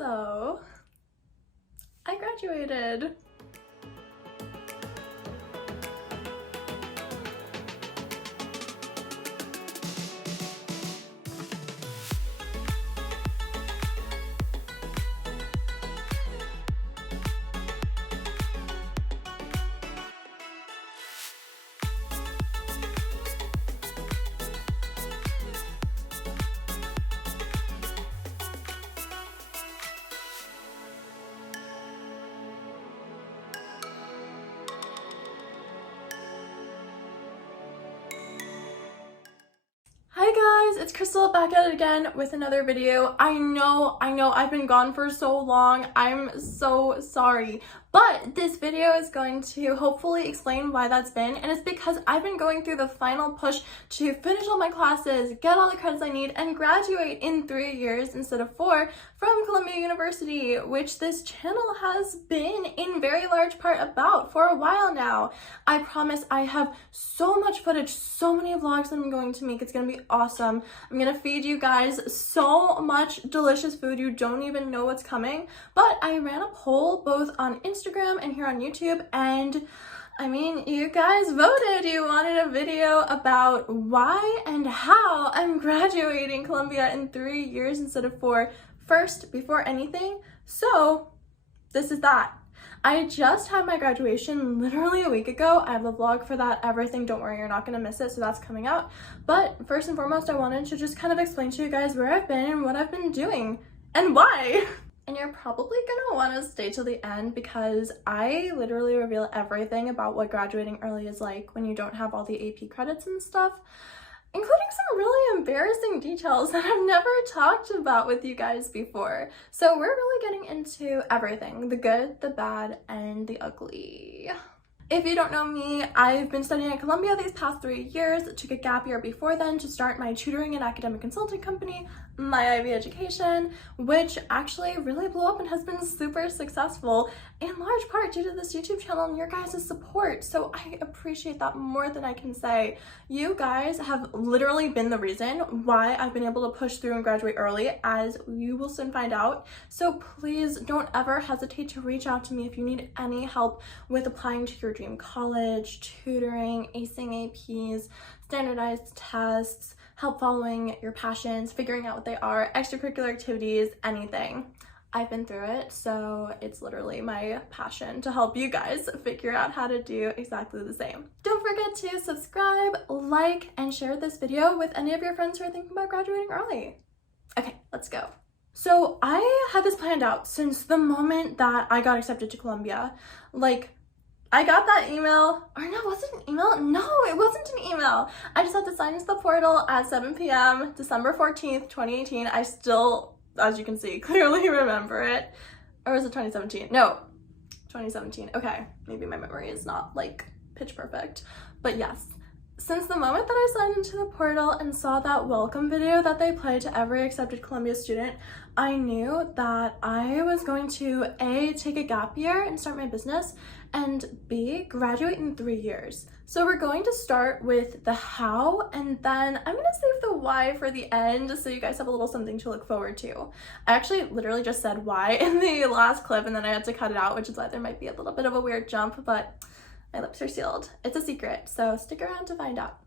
So, I graduated. Hi guys, it's Krystle back at it again with another video. I know I've been gone for so long. I'm so sorry. But this video is going to hopefully explain why that's been, and it's because I've been going through the final push to finish all my classes, get all the credits I need, and graduate in 3 years instead of 4 from Columbia University, which this channel has been in very large part about for a while now. I promise I have so much footage, so many vlogs that I'm going to make. It's going to be awesome. I'm going to feed you guys so much delicious food you don't even know what's coming. But I ran a poll both on Instagram and here on YouTube, and I mean, you guys voted. You wanted a video about why and how I'm graduating Columbia in 3 years instead of 4 first before anything. So this is that. I just had my graduation literally a week ago. I have a vlog for that, everything. Don't worry, you're not gonna miss it, so that's coming out. But first and foremost, I wanted to just kind of explain to you guys where I've been and what I've been doing and why. And you're probably gonna wanna stay till the end because I literally reveal everything about what graduating early is like when you don't have all the AP credits and stuff, including some really embarrassing details that I've never talked about with you guys before. So we're really getting into everything, the good, the bad, and the ugly. If you don't know me, I've been studying at Columbia these past 3 years, took a gap year before then to start my tutoring and academic consulting company, My Ivy Education, which actually really blew up and has been super successful in large part due to this YouTube channel and your guys' support. So I appreciate that more than I can say. You guys have literally been the reason why I've been able to push through and graduate early, as you will soon find out. So please don't ever hesitate to reach out to me if you need any help with applying to your dream college, tutoring, acing APs, standardized tests, help following your passions, figuring out what they are, extracurricular activities, anything. I've been through it, so it's literally my passion to help you guys figure out how to do exactly the same. Don't forget to subscribe, like, and share this video with any of your friends who are thinking about graduating early. Okay, let's go. So I had this planned out since the moment that I got accepted to Columbia. Like, I got that email, or no, was it an email? No, it wasn't an email. I just had to sign into the portal at 7 p.m. December 14th, 2018. I still, as you can see, clearly remember it. Or was it 2017? No, 2017. Okay, maybe my memory is not like pitch perfect, but yes. Since the moment that I signed into the portal and saw that welcome video that they played to every accepted Columbia student, I knew that I was going to A, take a gap year and start my business, and B, graduate in 3 years. So we're going to start with the how, and then I'm gonna save the why for the end so you guys have a little something to look forward to. I actually literally just said why in the last clip and then I had to cut it out, which is why there might be a little bit of a weird jump, but my lips are sealed. It's a secret, so stick around to find out.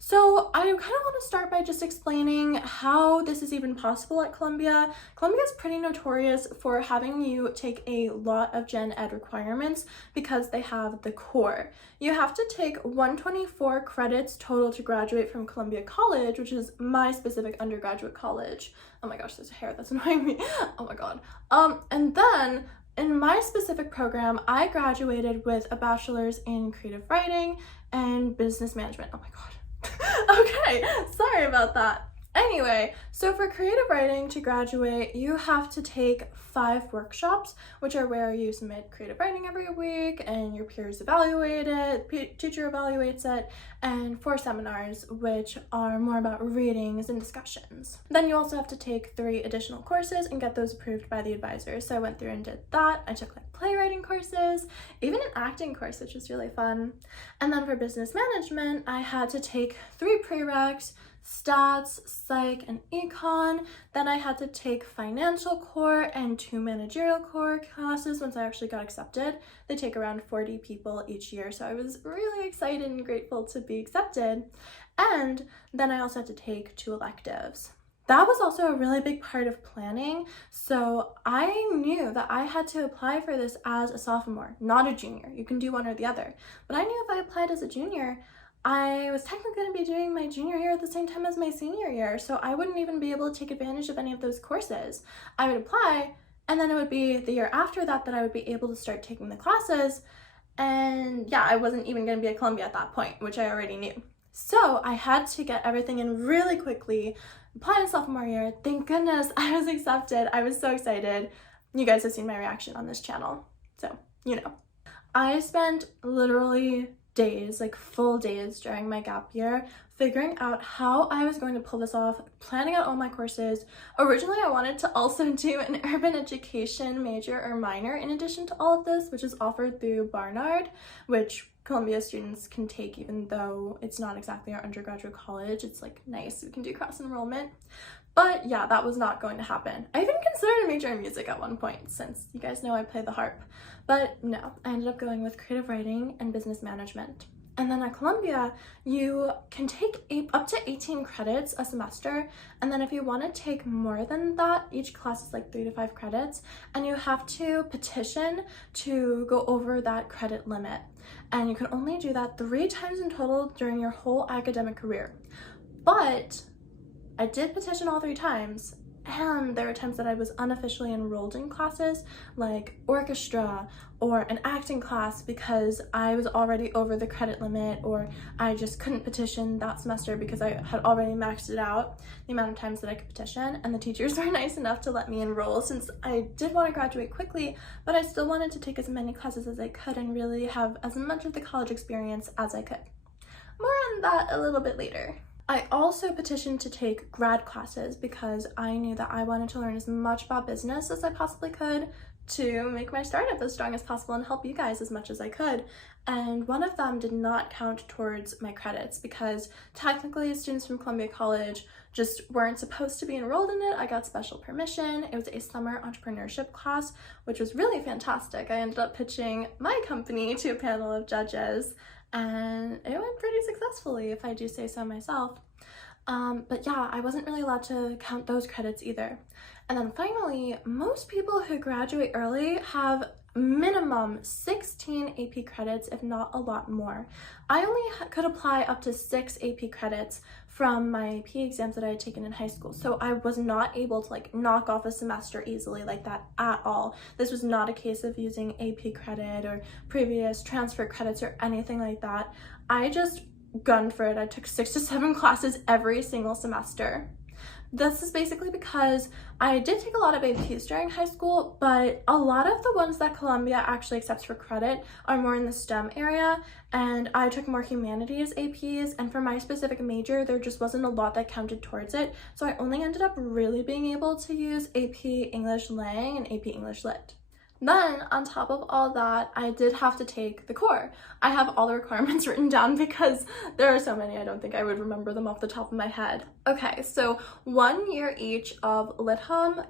So I kind of want to start by just explaining how this is even possible at Columbia. Columbia is pretty notorious for having you take a lot of gen ed requirements because they have the core. You have to take 124 credits total to graduate from Columbia College, which is my specific undergraduate college. Oh my gosh, there's a hair that's annoying me. Oh my god. And then in my specific program, I graduated with a bachelor's in creative writing and business management. Oh my god. Okay, sorry about that. Anyway, so for creative writing to graduate, you have to take 5 workshops, which are where you submit creative writing every week and your peers evaluate it, teacher evaluates it, and 4 seminars, which are more about readings and discussions. Then you also have to take 3 additional courses and get those approved by the advisors. So I went through and did that. I took like playwriting courses, even an acting course, which was really fun. And then for business management, I had to take 3 prereqs, stats, psych, and econ. Then I had to take financial core and 2 managerial core classes once I actually got accepted. They take around 40 people each year, so I was really excited and grateful to be accepted. And then I also had to take 2 electives. That was also a really big part of planning, so I knew that I had to apply for this as a sophomore, not a junior. You can do one or the other. But I knew if I applied as a junior, I was technically going to be doing my junior year at the same time as my senior year, so I wouldn't even be able to take advantage of any of those courses. I would apply, and then it would be the year after that that I would be able to start taking the classes, and yeah, I wasn't even going to be at Columbia at that point, which I already knew. So I had to get everything in really quickly, apply in sophomore year. Thank goodness I was accepted. I was so excited. You guys have seen my reaction on this channel, so you know. I spent literally days, like full days during my gap year, figuring out how I was going to pull this off, planning out all my courses. Originally, I wanted to also do an urban education major or minor in addition to all of this, which is offered through Barnard, which Columbia students can take even though it's not exactly our undergraduate college. It's like nice, we can do cross enrollment. But yeah, that was not going to happen. I even considered a major in music at one point, since you guys know I play the harp. But no, I ended up going with creative writing and business management. And then at Columbia, you can take up to 18 credits a semester. And then if you want to take more than that, each class is like 3 to 5 credits. And you have to petition to go over that credit limit. And you can only do that 3 times in total during your whole academic career. But I did petition all 3 times. And there were times that I was unofficially enrolled in classes like orchestra or an acting class because I was already over the credit limit, or I just couldn't petition that semester because I had already maxed it out, the amount of times that I could petition. And the teachers were nice enough to let me enroll since I did want to graduate quickly, but I still wanted to take as many classes as I could and really have as much of the college experience as I could. More on that a little bit later. I also petitioned to take grad classes because I knew that I wanted to learn as much about business as I possibly could to make my startup as strong as possible and help you guys as much as I could. And one of them did not count towards my credits because technically students from Columbia College just weren't supposed to be enrolled in it. I got special permission. It was a summer entrepreneurship class, which was really fantastic. I ended up pitching my company to a panel of judges, and it went pretty successfully, if I do say so myself. But yeah, I wasn't really allowed to count those credits either. And then finally, most people who graduate early have minimum 16 AP credits, if not a lot more. I only could apply up to 6 AP credits from my PE exams that I had taken in high school. So I was not able to like knock off a semester easily like that at all. This was not a case of using AP credit or previous transfer credits or anything like that. I just gunned for it. I took 6 to 7 classes every single semester. This is basically because I did take a lot of APs during high school, but a lot of the ones that Columbia actually accepts for credit are more in the STEM area, and I took more humanities APs, and for my specific major, there just wasn't a lot that counted towards it, so I only ended up really being able to use AP English Lang and AP English Lit. Then, on top of all that, I did have to take the core. I have all the requirements written down because there are so many, I don't think I would remember them off the top of my head. Okay, so 1 year each of Literature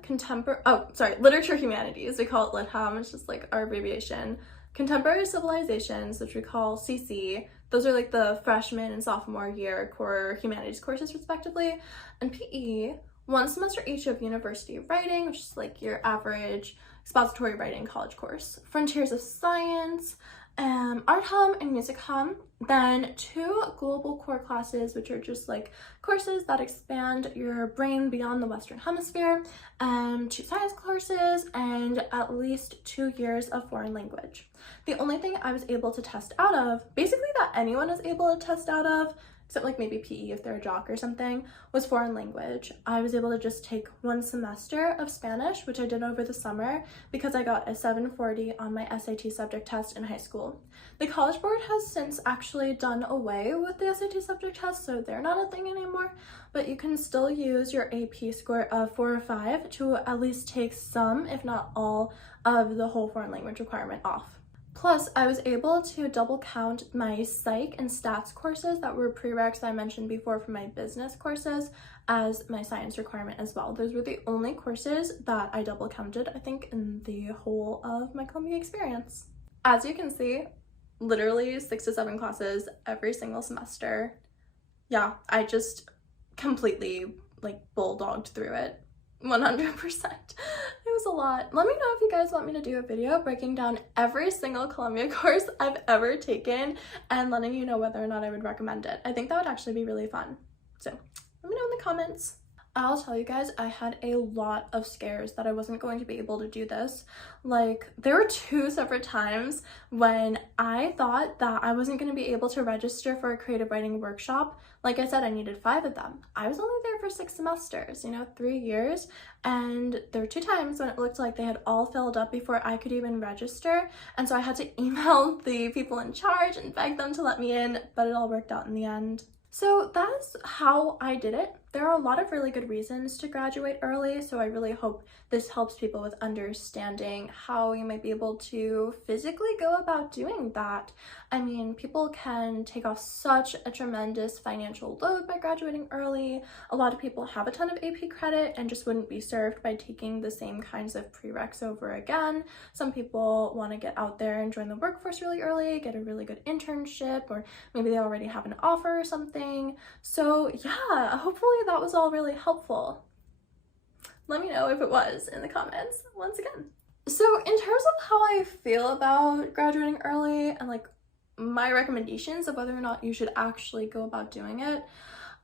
Humanities. We call it Lit-Hum, it's just like our abbreviation. Contemporary Civilizations, which we call CC. Those are like the freshman and sophomore year core humanities courses respectively. And PE, 1 semester each of University Writing, which is like your average expository writing college course. Frontiers of Science, Art Hum and Music Hum. Then 2 global core classes, which are just like courses that expand your brain beyond the Western Hemisphere, 2 science courses, and at least 2 years of foreign language. The only thing I was able to test out of, basically that anyone is able to test out of, except like maybe PE if they're a jock or something, was foreign language. I was able to just take 1 semester of Spanish, which I did over the summer because I got a 740 on my SAT subject test in high school. The College Board has since actually done away with the SAT subject test, so they're not a thing anymore, but you can still use your AP score of 4 or 5 to at least take some, if not all, of the whole foreign language requirement off. Plus, I was able to double count my psych and stats courses that were prereqs that I mentioned before for my business courses as my science requirement as well. Those were the only courses that I double counted, I think, in the whole of my Columbia experience. As you can see, literally 6 to 7 classes every single semester. Yeah, I just completely like bulldogged through it. 100%. It was a lot. Let me know if you guys want me to do a video breaking down every single Columbia course I've ever taken and letting you know whether or not I would recommend it. I think that would actually be really fun. So let me know in the comments. I'll tell you guys, I had a lot of scares that I wasn't going to be able to do this. Like, there were 2 separate times when I thought that I wasn't going to be able to register for a creative writing workshop. Like I said, I needed 5 of them. I was only there for 6 semesters, 3 years, and there were 2 times when it looked like they had all filled up before I could even register, and so I had to email the people in charge and beg them to let me in, but it all worked out in the end. So that's how I did it. There are a lot of really good reasons to graduate early, so I really hope this helps people with understanding how you might be able to physically go about doing that. I mean, people can take off such a tremendous financial load by graduating early. A lot of people have a ton of AP credit and just wouldn't be served by taking the same kinds of prereqs over again. Some people want to get out there and join the workforce really early, get a really good internship, or maybe they already have an offer or something. So yeah, hopefully that was all really helpful. Let me know if it was in the comments once again. So in terms of how I feel about graduating early and like my recommendations of whether or not you should actually go about doing it,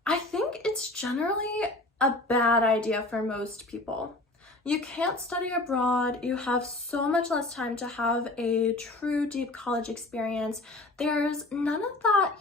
I think it's generally a bad idea for most people. You can't study abroad. You have so much less time to have a true deep college experience. There's none of that,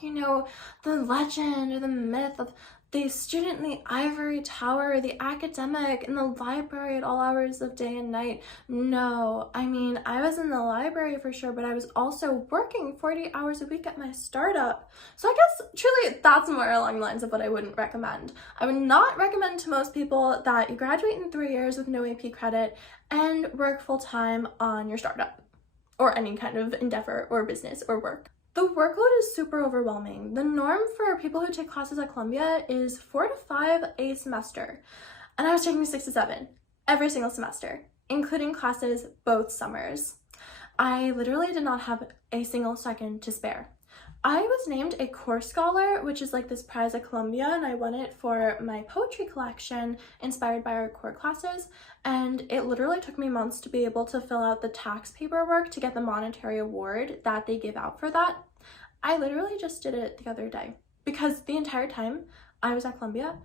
the legend or the myth of the student in the ivory tower, the academic in the library at all hours of day and night. No, I mean, I was in the library for sure, but I was also working 40 hours a week at my startup. So I guess truly that's more along the lines of what I wouldn't recommend. I would not recommend to most people that you graduate in 3 years with no AP credit and work full-time on your startup or any kind of endeavor or business or work. The workload is super overwhelming. The norm for people who take classes at Columbia is 4 to 5 a semester. And I was taking 6 to 7 every single semester, including classes both summers. I literally did not have a single second to spare. I was named a core scholar, which is like this prize at Columbia, and I won it for my poetry collection inspired by our core classes, and it literally took me months to be able to fill out the tax paperwork to get the monetary award that they give out for that. I literally just did it the other day because the entire time I was at Columbia,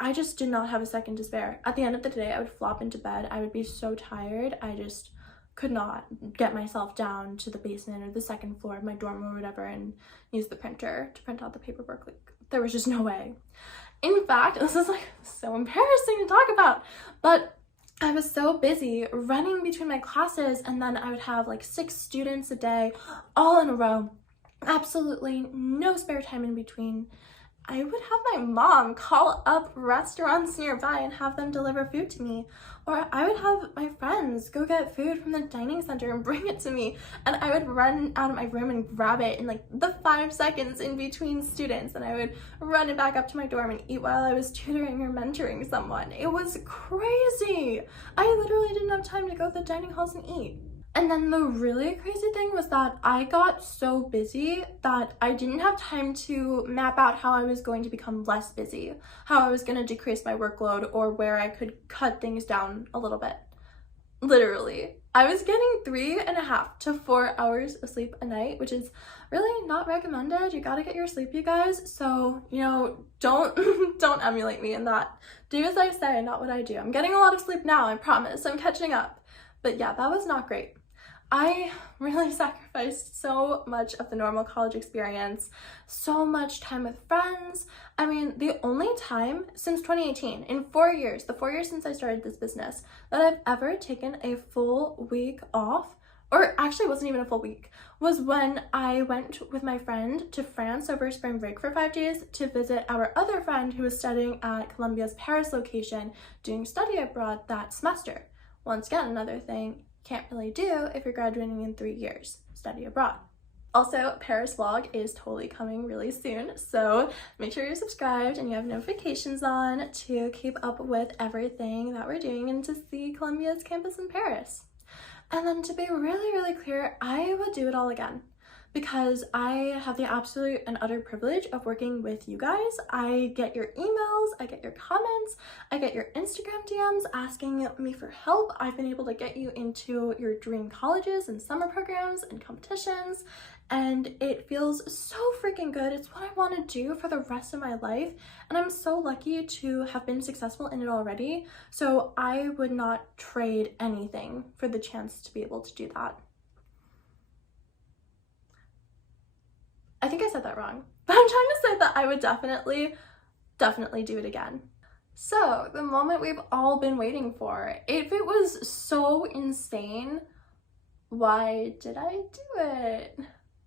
I just did not have a second to spare. At the end of the day, I would flop into bed. I would be so tired. I just could not get myself down to the basement or the second floor of my dorm or whatever and use the printer to print out the paperwork. Like, there was just no way. In fact, this is like so embarrassing to talk about, but I was so busy running between my classes, and then I would have like 6 students a day all in a row. Absolutely no spare time in between. I would have my mom call up restaurants nearby and have them deliver food to me. Or I would have my friends go get food from the dining center and bring it to me. And I would run out of my room and grab it in like the 5 seconds in between students. And I would run it back up to my dorm and eat while I was tutoring or mentoring someone. It was crazy. I literally didn't have time to go to the dining halls and eat. And then the really crazy thing was that I got so busy that I didn't have time to map out how I was going to become less busy, how I was going to decrease my workload, or where I could cut things down a little bit. Literally. I was getting 3.5 to 4 hours of sleep a night, which is really not recommended. You gotta get your sleep, you guys. So, don't emulate me in that. Do as I say, not what I do. I'm getting a lot of sleep now, I promise. I'm catching up. But yeah, that was not great. I really sacrificed so much of the normal college experience, so much time with friends. I mean, the only time since 2018, in 4 years, the 4 years since I started this business, that I've ever taken a full week off, or actually it wasn't even a full week, was when I went with my friend to France over spring break for 5 days to visit our other friend who was studying at Columbia's Paris location, doing study abroad that semester. Once again, another thing can't really do if you're graduating in 3 years, study abroad. Also, Paris vlog is totally coming really soon, so make sure you're subscribed and you have notifications on to keep up with everything that we're doing and to see Columbia's campus in Paris. And then to be really clear, I would do it all again because I have the absolute and utter privilege of working with you guys. I get your emails, I get your comments, I get your Instagram DMs asking me for help. I've been able to get you into your dream colleges and summer programs and competitions, and it feels so freaking good. It's what I want to do for the rest of my life, and I'm so lucky to have been successful in it already, so I would not trade anything for the chance to be able to do that. I think I said that wrong, but I'm trying to say that I would definitely do it again. So, the moment we've all been waiting for. If it was so insane, why did I do it?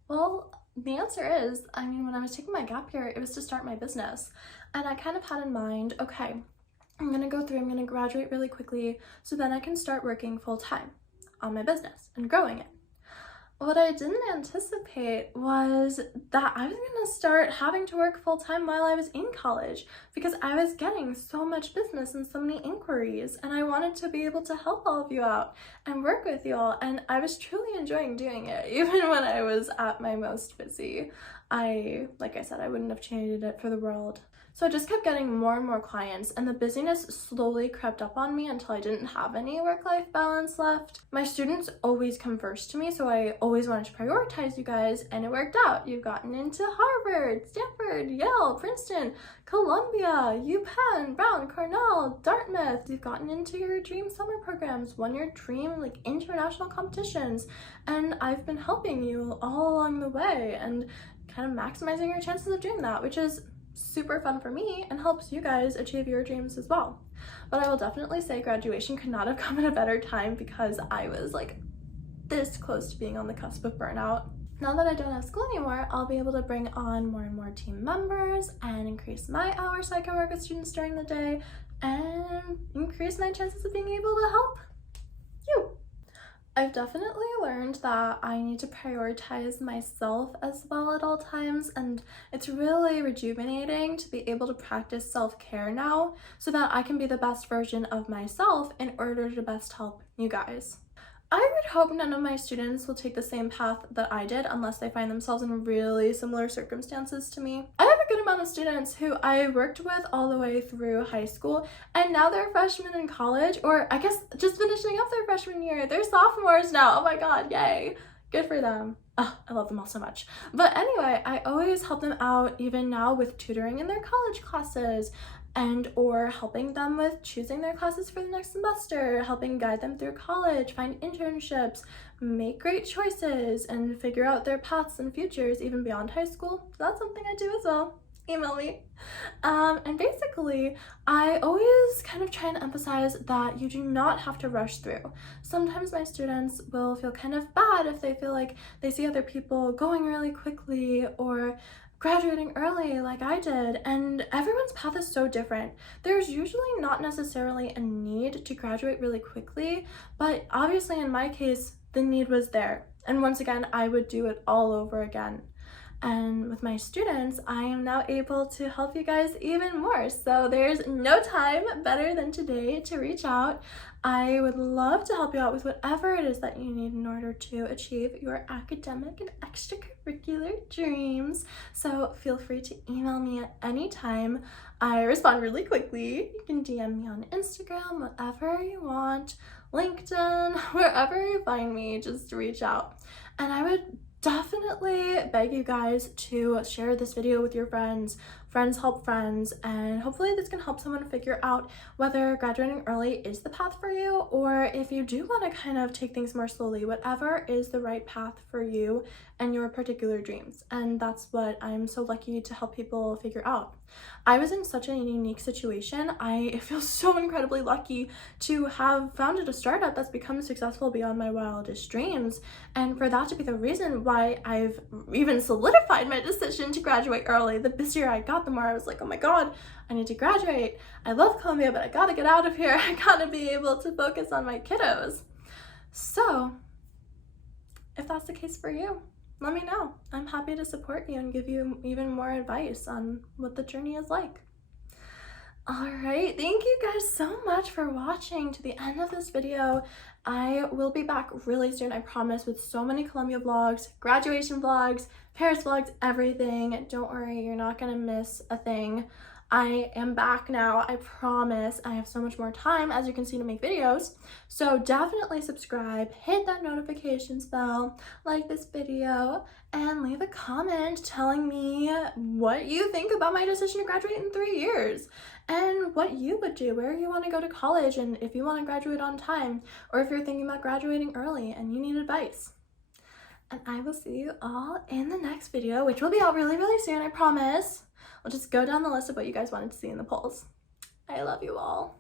Well, the answer is, I mean, when I was taking my gap year, it was to start my business. And I kind of had in mind, okay, I'm gonna graduate really quickly so then I can start working full time on my business and growing it. What I didn't anticipate was that I was gonna start having to work full time while I was in college because I was getting so much business and so many inquiries, and I wanted to be able to help all of you out and work with you all, and I was truly enjoying doing it even when I was at my most busy. Like I said, I wouldn't have changed it for the world. So I just kept getting more and more clients, and the busyness slowly crept up on me until I didn't have any work-life balance left. My students always come first to me, so I always wanted to prioritize you guys, and it worked out. You've gotten into Harvard, Stanford, Yale, Princeton, Columbia, UPenn, Brown, Cornell, Dartmouth. You've gotten into your dream summer programs, won your dream international competitions, and I've been helping you all along the way and kind of maximizing your chances of doing that, which is super fun for me and helps you guys achieve your dreams as well. But I will definitely say graduation could not have come at a better time because I was this close to being on the cusp of burnout. Now that I don't have school anymore, I'll be able to bring on more and more team members and increase my hours so I can work with students during the day and increase my chances of being able to help you. I've definitely learned that I need to prioritize myself as well at all times, and it's really rejuvenating to be able to practice self-care now so that I can be the best version of myself in order to best help you guys. I would hope none of my students will take the same path that I did unless they find themselves in really similar circumstances to me. I have a good amount of students who I worked with all the way through high school, and now they're freshmen in college, or I guess just finishing up their freshman year. They're sophomores now. Oh my god, yay. Good for them. Oh, I love them all so much. But anyway, I always help them out even now with tutoring in their college classes, and or helping them with choosing their classes for the next semester, helping guide them through college, find internships, make great choices, and figure out their paths and futures even beyond high school. So that's something I do as well. Email me. And basically, I always kind of try and emphasize that you do not have to rush through. Sometimes my students will feel kind of bad if they feel like they see other people going really quickly or graduating early like I did, and everyone's path is so different. There's usually not necessarily a need to graduate really quickly, but obviously in my case, the need was there. And once again, I would do it all over again. And with my students, I am now able to help you guys even more. So there's no time better than today to reach out. I would love to help you out with whatever it is that you need in order to achieve your academic and extracurricular dreams. So feel free to email me at any time. I respond really quickly. You can DM me on Instagram, whatever you want, LinkedIn, wherever you find me, just reach out. And I would definitely beg you guys to share this video with your friends. Friends help friends, and hopefully this can help someone figure out whether graduating early is the path for you, or if you do want to kind of take things more slowly, whatever is the right path for you and your particular dreams. And that's what I'm so lucky to help people figure out. I was in such a unique situation. I feel so incredibly lucky to have founded a startup that's become successful beyond my wildest dreams, and for that to be the reason why I've even solidified my decision to graduate early. The busier I got, the more I was like, oh my god, I need to graduate. I love Columbia, but I gotta get out of here. I gotta be able to focus on my kiddos. So if that's the case for you, let me know. I'm happy to support you and give you even more advice on what the journey is like. Alright, thank you guys so much for watching to the end of this video. I will be back really soon, I promise, with so many Columbia vlogs, graduation vlogs, Paris vlogs, everything. Don't worry, you're not gonna miss a thing. I am back now, I promise. I have so much more time, as you can see, to make videos. So definitely subscribe, hit that notifications bell, like this video, and leave a comment telling me what you think about my decision to graduate in 3 years and what you would do, where you want to go to college, and if you want to graduate on time, or if you're thinking about graduating early and you need advice. And I will see you all in the next video, which will be out really, really soon, I promise. I'll just go down the list of what you guys wanted to see in the polls. I love you all.